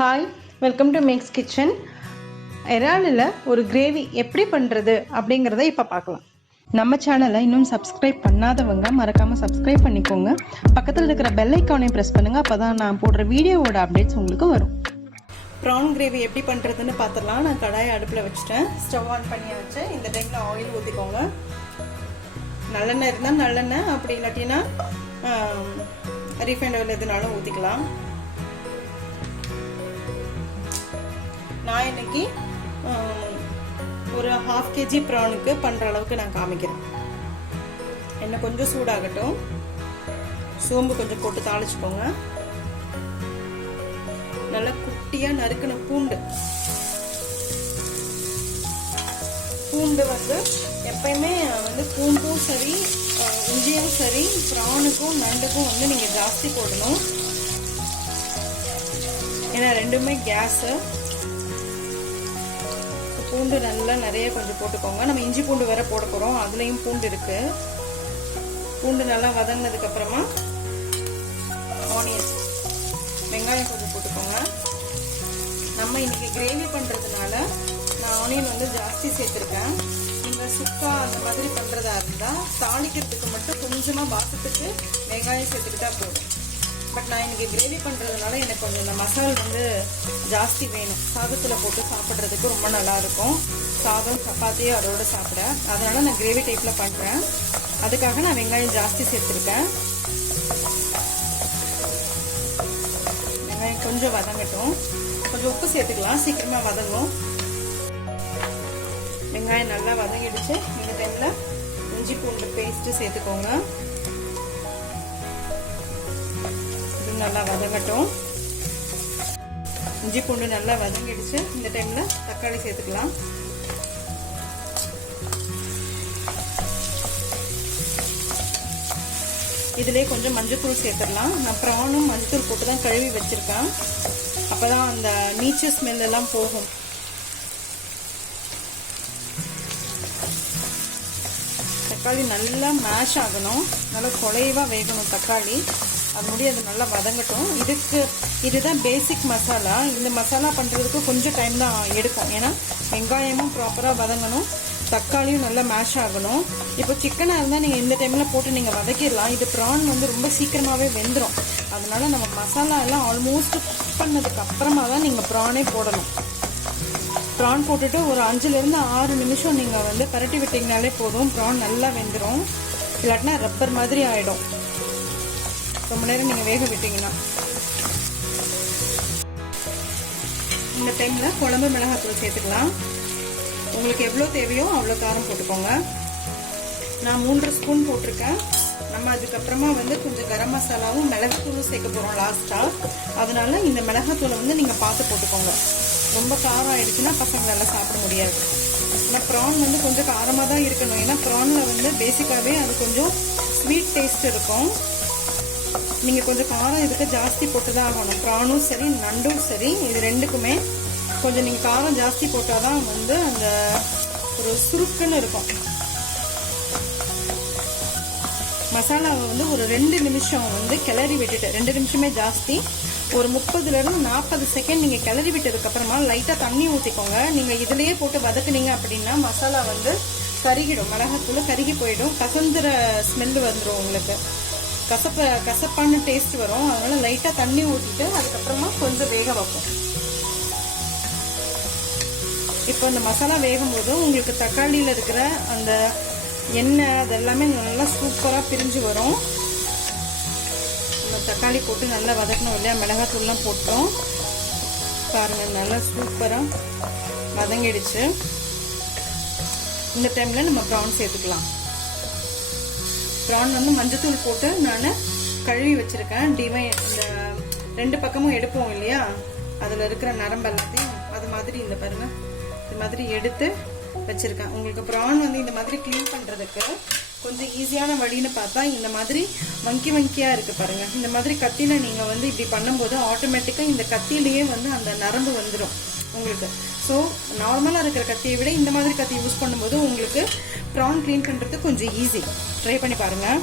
Hi, welcome to max kitchen. இறாலில் ஒரு gravy எப்படி பண்ணுறது அப்படிங்கிறத இப்போ பார்க்கலாம். நம்ம சேனலை இன்னும் சப்ஸ்கிரைப் பண்ணாதவங்க மறக்காமல் சப்ஸ்கிரைப் பண்ணிக்கோங்க. பக்கத்தில் இருக்கிற பெல் ஐக்கானையும் ப்ரெஸ் பண்ணுங்கள். அப்போ தான் நான் போடுற வீடியோவோட அப்டேட்ஸ் உங்களுக்கு வரும். ப்ரான் கிரேவி எப்படி பண்ணுறதுன்னு பார்த்துடலாம். நான் கடாயை அடுப்பில் வச்சுட்டேன். ஸ்டவ் ஆன் பண்ணி வச்சு இந்த டைமில் ஆயில் ஊற்றிக்கோங்க. நல்லெண்ணெய் இருந்தால் நல்லெண்ணெய், அப்படி இல்லாட்டினா ரீஃபைண்ட் ஆயில் எதுனாலும் ஊற்றிக்கலாம். நான் இன்னைக்கு ஒரு 1/2 kg ப்ரானுக்கு பண்ணுற அளவுக்கு நான் காமிக்கிறேன். எண்ணெய் கொஞ்சம் சூடாகட்டும். சோம்பு கொஞ்சம் போட்டு தாளிச்சுக்கோங்க. நல்லா குட்டியாக நறுக்கின பூண்டு வந்து எப்பயுமே வந்து பூண்டும் சரி இஞ்சியும் சரி ப்ரானுக்கும் நண்டுக்கும் வந்து நீங்கள் ஜாஸ்தி போடணும். ஏன்னா ரெண்டுமே கேஸு. பூண்டு நல்லா நிறைய கொஞ்சம் போட்டுக்கோங்க. நம்ம இஞ்சி பூண்டு வேற போட போகிறோம், அதுலேயும் பூண்டு இருக்கு. பூண்டு நல்லா வதங்கினதுக்கு அப்புறமா ஆனியன் வெங்காயம் கொஞ்சம் போட்டுக்கோங்க. நம்ம இன்னைக்கு கிரேவி பண்ணுறதுனால நான் ஆனியன் வந்து ஜாஸ்தி சேர்த்துருக்கேன். நீங்கள் சுக்கா அந்த மாதிரி பண்ணுறதா இருந்தால் தாளிக்கிறதுக்கு மட்டும் கொஞ்சமாக வாசத்துக்கு வெங்காயம் சேர்த்துக்கிட்டா போதும். பட் நான் இன்னைக்கு கிரேவி பண்ணுறதுனால எனக்கு கொஞ்சம் இந்த மசால் வந்து ஜாஸ்தி வேணும். சாதத்தில் போட்டு சாப்பிட்றதுக்கு ரொம்ப நல்லாயிருக்கும். சாதம் சப்பாத்தியும் அதோடு சாப்பிட, அதனால் நான் கிரேவி டைப்பில் பண்ணுறேன். அதுக்காக நான் வெங்காயம் ஜாஸ்தி சேர்த்துருக்கேன். வெங்காயம் கொஞ்சம் வதங்கட்டும். கொஞ்சம் உப்பு சேர்த்துக்கலாம், சீக்கிரமாக வதங்கும். வெங்காயம் நல்லா வதங்கிடுச்சு. இந்த டைமில் இஞ்சி பூண்டு பேஸ்ட்டு சேர்த்துக்கோங்க. நல்லா வதங்கட்டும். இஞ்சி பூண்டு நல்லா வதங்கிடுச்சு. இந்த டைம்ல தக்காளி சேர்த்துக்கலாம். இதுலயே கொஞ்சம் மஞ்சத்தூள் சேர்த்துடலாம். நான் ப்ரானும் மஞ்சத்தூள் போட்டு தான் கழுவி வச்சிருக்கேன். அப்பதான் அந்த நீச்சு ஸ்மெல் எல்லாம் போகும். தக்காளி நல்லா மேஷ் ஆகணும், நல்லா குழைவா வேகணும் தக்காளி. அது முடியாது, நல்லா வதங்கட்டும். இதுதான் பேசிக் மசாலா. இந்த மசாலா பண்ணுறதுக்கு கொஞ்சம் டைம் தான் எடுக்கும். ஏன்னா வெங்காயமும் ப்ராப்பராக வதங்கணும், தக்காளியும் நல்லா மேஷ் ஆகணும். இப்போ சிக்கனாக இருந்தால் நீங்கள் இந்த டைமில் போட்டு நீங்கள் வதக்கிடலாம். இது ப்ரான் வந்து ரொம்ப சீக்கிரமாகவே வெந்துடும். அதனால நம்ம மசாலா எல்லாம் ஆல்மோஸ்ட் குக் பண்ணதுக்கு அப்புறமா தான் நீங்கள் ப்ரானே போடணும். ப்ரான் போட்டுட்டு ஒரு 5லேருந்து 6 நிமிஷம் நீங்கள் வந்து பரட்டி விட்டிங்கனாலே போதும். ப்ரான் நல்லா வெந்துடும். இல்லாட்டினா ரப்பர் மாதிரி ஆகிடும் ரொம்ப நேரம் நீங்கள் வேக விட்டீங்கன்னா. இந்த டைமில் குழம்பு மிளகாத்தூள் சேர்த்துக்கலாம். உங்களுக்கு எவ்வளோ தேவையோ அவ்வளோ காரம் போட்டுக்கோங்க. நான் 3 ஸ்பூன் போட்டிருக்கேன். நம்ம அதுக்கப்புறமா வந்து கொஞ்சம் கரம் மசாலாவும் மிளகாத்தூளும் சேர்க்க போகிறோம் லாஸ்ட்டாக. அதனால இந்த மிளகாத்தூளை வந்து நீங்கள் பார்த்து போட்டுக்கோங்க. ரொம்ப காரம் ஆயிடுச்சுன்னா பசங்களால சாப்பிட முடியாது. ஆனால் ப்ரான் வந்து கொஞ்சம் காரமாக தான் இருக்கணும். ஏன்னா ப்ரானில் வந்து பேசிக்காகவே அது கொஞ்சம் ஸ்வீட் டேஸ்ட் இருக்கும். நீங்கள் கொஞ்சம் காரம் இதுக்கு ஜாஸ்தி போட்டு தான் ஆகணும். ப்ரானும் சரி நண்டும் சரி இது ரெண்டுக்குமே கொஞ்சம் நீங்கள் காரம் ஜாஸ்தி போட்டால் தான் வந்து அந்த ஒரு சுருக்குன்னு இருக்கும். மசாலாவை வந்து ஒரு 2 நிமிஷம் வந்து கிளறி விட்டுட்டு, 2 நிமிஷமே ஜாஸ்தி, ஒரு 30லேருந்து 40 செகண்ட் நீங்கள் கிளறி விட்டதுக்கப்புறமா லைட்டாக தண்ணி ஊற்றிக்கோங்க. நீங்கள் இதிலேயே போட்டு வதக்குனீங்க அப்படின்னா மசாலா வந்து கருகிடும், மிளகாத்தூள் கருகி போயிடும், கசந்துற ஸ்மெல் வந்துடும், உங்களுக்கு கசப்பான டேஸ்ட் வரும். அதனால லைட்டாக தண்ணி ஊற்றிட்டு அதுக்கப்புறமா கொஞ்சம் வேக வைப்போம். இப்போ இந்த மசாலா வேகும் போது உங்களுக்கு தக்காளியில் இருக்கிற அந்த எண்ணெய் அதெல்லாமே நல்லா சூப்பராக பிரிஞ்சு வரும். நம்ம தக்காளி போட்டு நல்லா வதக்கணும் இல்லையா, மிளகாத்தூள்லாம் போட்டோம் பாருங்கள், நல்லா சூப்பராக வதங்கிடுச்சு. இந்த டைமில் நம்ம ப்ரான் சேர்த்துக்கலாம். ப்ரான் வந்து மஞ்சத்தூள் போட்டு நான் கழுவி வச்சுருக்கேன். இந்த 2 பக்கமும் எடுப்போம் இல்லையா, அதில் இருக்கிற நரம்பு எல்லாத்தையும் அது மாதிரி இந்த பாருங்க இது மாதிரி எடுத்து வச்சுருக்கேன். உங்களுக்கு ப்ரான் வந்து இந்த மாதிரி க்ளீன் பண்ணுறதுக்கு கொஞ்சம் ஈஸியான வழின்னு பார்த்தா இந்த மாதிரி வங்கியாக இருக்குது பாருங்கள். இந்த மாதிரி கத்தியில் நீங்கள் வந்து இப்படி பண்ணும்போது ஆட்டோமேட்டிக்காக இந்த கத்தியிலேயே வந்து அந்த நரம்பு வந்துடும் உங்களுக்கு. ஸோ நார்மலாக இருக்கிற கத்தியை விட இந்த மாதிரி கத்தி யூஸ் பண்ணும்போது உங்களுக்கு ப்ரான் க்ளீன் பண்ணுறது கொஞ்சம் ஈஸி. ட்ரை பண்ணி பாருங்கள்.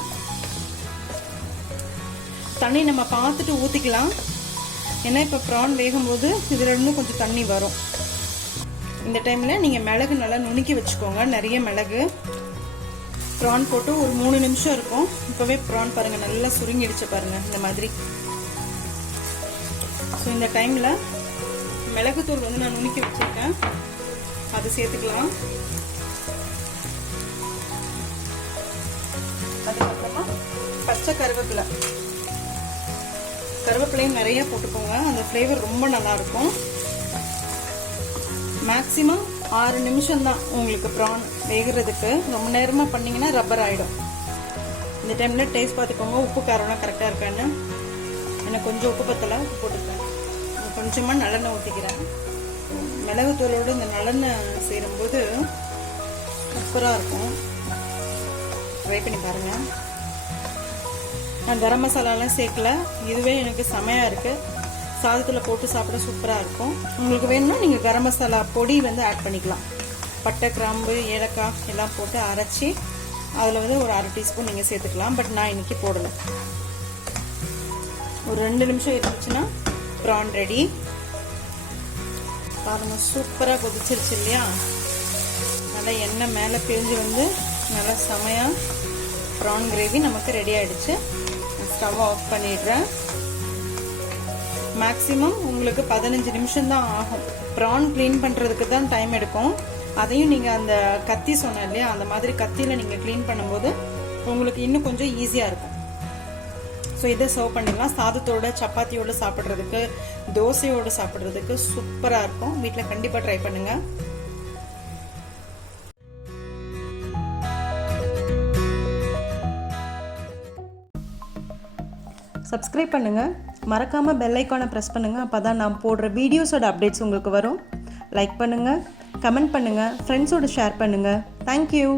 தண்ணி நம்ம பார்த்துட்டு ஊற்றிக்கலாம். ஏன்னா இப்போ ப்ரான் வேகும்போது இதில் இன்னும் கொஞ்சம் தண்ணி வரும். இந்த டைமில் நீங்கள் மிளகு நல்லா நுணுக்கி வச்சுக்கோங்க, நிறைய மிளகு. ப்ரான் போட்டு ஒரு 3 நிமிஷம் இருக்கும். இப்போவே ப்ரான் பாருங்கள் நல்லா சுருங்கிடுச்சு பாருங்கள் இந்த மாதிரி. ஸோ இந்த டைமில் மிளகுத்தூள் வந்து நான் நுணுக்கி வச்சுருக்கேன், அது சேர்த்துக்கலாம். அதுக்கப்புறமா பச்சை கருவேப்பிலையும் நிறைய போட்டுக்கோங்க, அந்த ஃப்ளேவர் ரொம்ப நல்லாயிருக்கும். மேக்ஸிமம் 6 நிமிஷம் தான் உங்களுக்கு ப்ரான் வேகிறதுக்கு. ரொம்ப நேரமாக பண்ணிங்கன்னா ரப்பர் ஆகிடும். இந்த டைமில் டேஸ்ட் பார்த்துக்கோங்க, உப்பு காரம்லாம் கரெக்டாக இருக்கான்னு. எனக்கு கொஞ்சம் உப்பு பத்தலை, உப்பு போட்டுக்கிறேன். கொஞ்சமாக நல்லெண்ணெய் ஊற்றிக்கிறேன். மிளகுத்தூளோடு இந்த நல்லெண்ணெய் சேரும்போது சூப்பராக இருக்கும். ட்ரை பண்ணி பாருங்கள். நான் கரம் மசாலாலாம் சேர்க்கல, இதுவே எனக்கு செமையாக இருக்குது. சாதத்தில் போட்டு சாப்பிட சூப்பராக இருக்கும். உங்களுக்கு வேணும்னா நீங்கள் கரம் மசாலா பொடி வந்து ஆட் பண்ணிக்கலாம். பட்டை, கிராம்பு, ஏலக்காய் எல்லாம் போட்டு அரைச்சி அதில் வந்து ஒரு 1/2 டீஸ்பூன் நீங்கள் சேர்த்துக்கலாம். பட் நான் இன்றைக்கி போடலை. ஒரு 2 நிமிஷம் இருந்துச்சுன்னா ப்ரான் ரெடி. பாருங்கள் சூப்பராக கொதிச்சிருச்சு இல்லையா? நல்லா எண்ணெய் மேலே பிரிஞ்சு வந்து நல்லா செமையாக ப்ரான் கிரேவி நமக்கு ரெடி ஆகிடுச்சு. ஸ்டவ் ஆஃப் பண்ணிடுறேன். மேக்ஸிமம் உங்களுக்கு 15 நிமிஷம் தான் ஆகும். ப்ரான் க்ளீன் பண்ணுறதுக்கு தான் டைம் எடுக்கும். அதையும் நீங்கள் அந்த கத்தி சொன்ன இல்லையா, அந்த மாதிரி கத்தியில் நீங்கள் க்ளீன் பண்ணும்போது உங்களுக்கு இன்னும் கொஞ்சம் ஈஸியாக இருக்கும். ஸோ இதை சர்வ் பண்ணிடலாம். சாதத்தோட, சப்பாத்தியோடு சாப்பிட்றதுக்கு, தோசையோடு சாப்பிட்றதுக்கு சூப்பராக இருக்கும். வீட்டில் கண்டிப்பாக ட்ரை பண்ணுங்கள். சப்ஸ்கிரைப் பண்ணுங்கள், மறக்காமல் பெல் ஐக்கானை ப்ரெஸ் பண்ணுங்கள். அப்போ தான் நான் போடுற வீடியோஸோட அப்டேட்ஸ் உங்களுக்கு வரும். லைக் பண்ணுங்கள், கமெண்ட் பண்ணுங்கள், ஃப்ரெண்ட்ஸோடு ஷேர் பண்ணுங்கள். தேங்க்யூ.